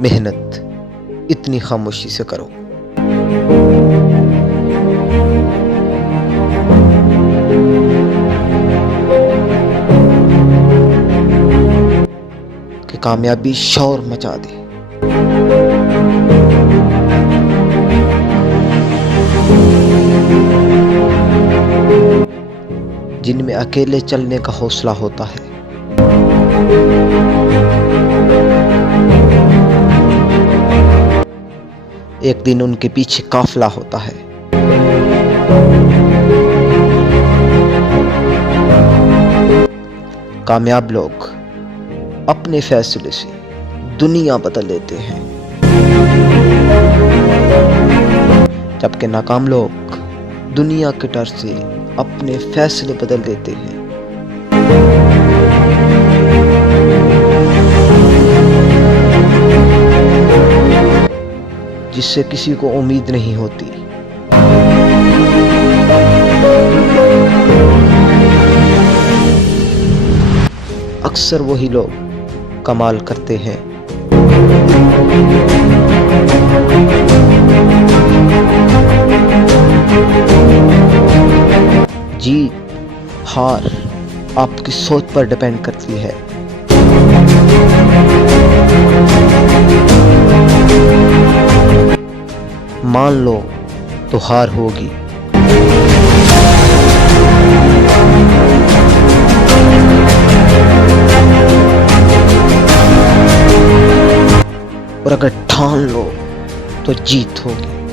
मेहनत इतनी खामोशी से करो कि कामयाबी शोर मचा दे। जिनमें अकेले चलने का हौसला होता है, एक दिन उनके पीछे काफिला होता है। कामयाब लोग अपने फैसले से दुनिया बदल देते हैं, जबकि नाकाम लोग दुनिया के डर से अपने फैसले बदल देते हैं। जिससे किसी को उम्मीद नहीं होती। अक्सर वही लोग कमाल करते हैं। जीत हार आपकी सोच पर डिपेंड करती है। मान लो तो हार होगी, और अगर ठान लो तो जीत होगी।